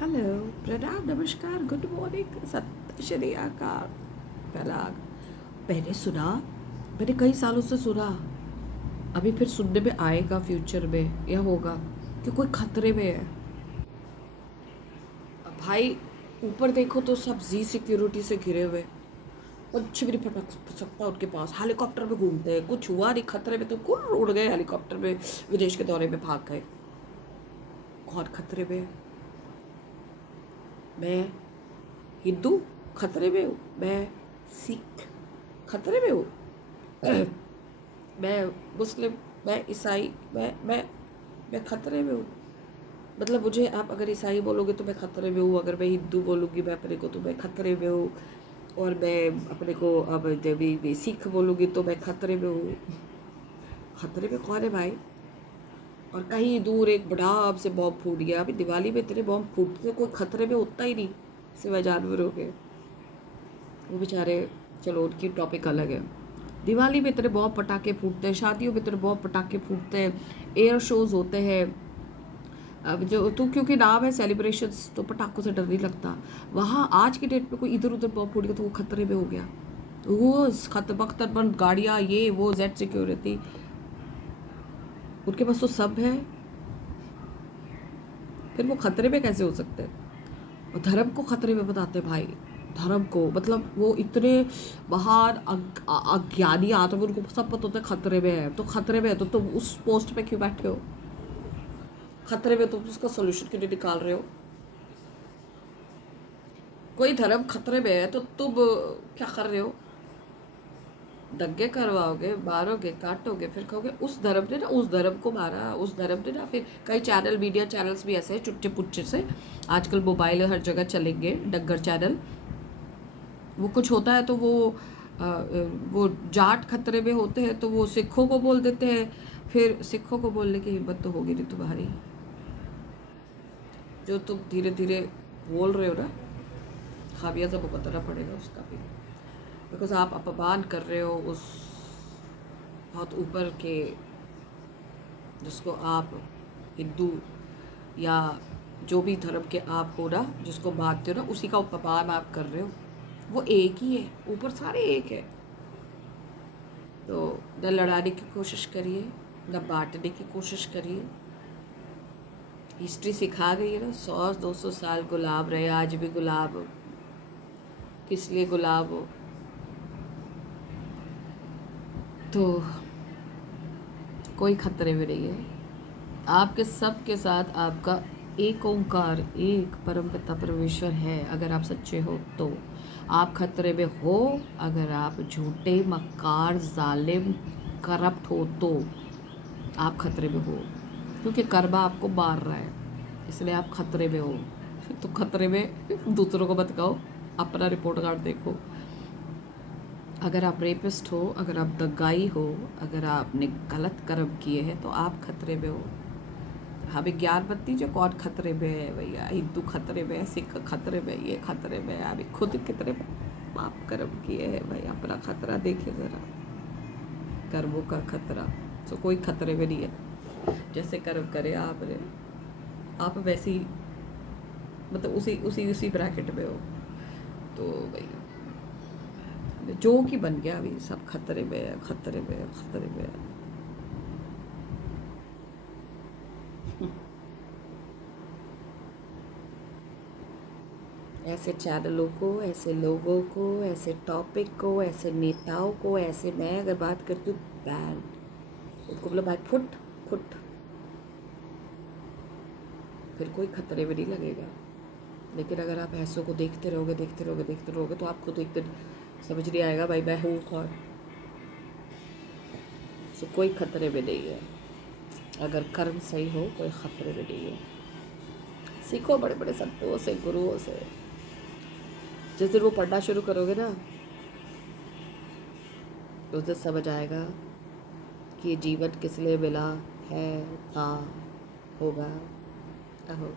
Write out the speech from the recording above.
Hello, प्रणाम, नमस्कार, good morning, सत श्री अकाल। पहला मैंने सुना, मैंने कई सालों से सुना, अभी फिर सुनने में आएगा फ्यूचर में या होगा कि कोई खतरे में है। अब भाई ऊपर देखो तो सब जी सिक्योरिटी से घिरे हुए, कुछ भी नहीं फटक सकता उनके पास। हेलीकॉप्टर में घूमते हैं, कुछ हुआ नहीं, खतरे में तो कुल उड़ गए हेलीकॉप्टर में, विदेश के दौरे में भाग गए। कौन खतरे में? मैं हिंदू खतरे में हूँ, मैं सिख खतरे में हूँ, मैं मुस्लिम, मैं ईसाई, मैं खतरे में हूँ। मतलब मुझे आप अगर ईसाई बोलोगे तो मैं खतरे में हूँ, अगर मैं हिंदू बोलूँगी मैं अपने को तो मैं खतरे में हूँ, और मैं अपने को अब जब भी सिख बोलूँगी तो मैं खतरे में हूँ। खतरे में कौन है भाई? और कहीं दूर एक बड़ा से बॉम्ब फूट गया। अभी दिवाली में इतने बॉम्ब फूटते, कोई खतरे में होता ही नहीं सिवाय जानवरों के। वो बेचारे, चलो उनकी टॉपिक अलग है। दिवाली में इतने बॉम्ब पटाखे फूटते हैं, शादियों में इतने बॉम्ब पटाखे फूटते हैं, एयर शोज होते हैं। अब जो तो क्योंकि नाम है सेलिब्रेशंस, तो पटाखों से डर नहीं लगता। वहाँ आज की डेट में कोई इधर उधर बॉम्ब फूट गया तो वो खतरे में हो गया। वो बख्तरबंद गाड़ियाँ, ये वो, जेड सिक्योरिटी, उनके पास तो सब है, फिर वो खतरे में कैसे हो सकते हैं? और धर्म को खतरे में बताते भाई। धर्म को मतलब वो इतने महान अज्ञानी आदमी, उनको सब पता होता है खतरे में है, तो खतरे में है तो तुम उस पोस्ट पे क्यों बैठे हो? खतरे में तुम उसका सोल्यूशन क्यों नहीं निकाल रहे हो? कोई धर्म खतरे में है तो तुम क्या कर रहे हो? दंगे करवाओगे, मारोगे, काटोगे, फिर कहोगे उस धर्म ने ना उस धर्म को मारा, उस धर्म ने ना। फिर कई चैनल, मीडिया चैनल्स भी ऐसे हैं चुच्चे पुच्चे से, आजकल मोबाइल हर जगह चलेंगे, डग्गर चैनल। वो कुछ होता है तो वो जाट खतरे में होते हैं तो वो सिखों को बोल देते हैं। फिर सिखों को बोलने की हिम्मत तो होगी नहीं तुम्हारी। जो तुम धीरे धीरे बोल रहे हो ना, खामियाजा भुगतना पड़ेगा उसका भी, बिकॉज आप अपमान कर रहे हो उस बहुत ऊपर के, जिसको आप हिंदू या जो भी धर्म के आप हो ना, जिसको मानते हो ना, उसी का अपमान आप कर रहे हो। वो एक ही है, ऊपर सारे एक है। तो न लड़ाने की कोशिश करिए, न बांटने की कोशिश करिए। हिस्ट्री सिखा गई है ना, 100-200 साल गुलाब रहे, आज भी गुलाब हो। किस लिए गुलाब हो? तो कोई खतरे में नहीं है। आपके सब के साथ आपका एक ओंकार, एक परमपिता परमेश्वर है। अगर आप सच्चे हो तो आप खतरे में हो। अगर आप झूठे, मक्कार, जालिम, करप्ट हो तो आप खतरे में हो, क्योंकि कर्मा आपको मार रहा है, इसलिए आप खतरे में हो। तो खतरे में दूसरों को मत कहो, अपना रिपोर्ट कार्ड देखो। अगर आप रेपिस्ट हो, अगर आप दगाई हो, अगर आपने गलत कर्म किए हैं तो आप खतरे में हो। हमें ज्ञान मत दीजिए कौन खतरे में है भैया। हिंदू खतरे में है, सिख खतरे में, ये खतरे में है। अभी खुद कितने पाप कर्म किए हैं भाई, अपना खतरा देखिए ज़रा, कर्मों का खतरा। तो कोई खतरे में नहीं है। जैसे कर्म करे आपने, आप वैसी, मतलब उसी उसी उसी ब्रैकेट में हो। तो भैया जोक ही बन गया, अभी सब खतरे में है, खतरे में है, खतरे में है। ऐसे चैनलों को, ऐसे लोगों को, ऐसे टॉपिक को, ऐसे नेताओं को, ऐसे मैं अगर बात करती हूँ बैन, उनको बोला भाई फुट फुट, फिर कोई खतरे में नहीं लगेगा। लेकिन अगर आप ऐसों को देखते रहोगे, देखते रहोगे, देखते रहोगे, तो आपको तो एक दिन समझ नहीं आएगा भाई मैं हूँ कौन। सो कोई खतरे में नहीं है। अगर कर्म सही हो, कोई खतरे में नहीं है। सीखो बड़े बड़े संतों से, गुरुओं से। जिस दिन वो पढ़ना शुरू करोगे ना, उस दिन समझ आएगा कि ये जीवन किस लिए मिला है, था, होगा। आहो।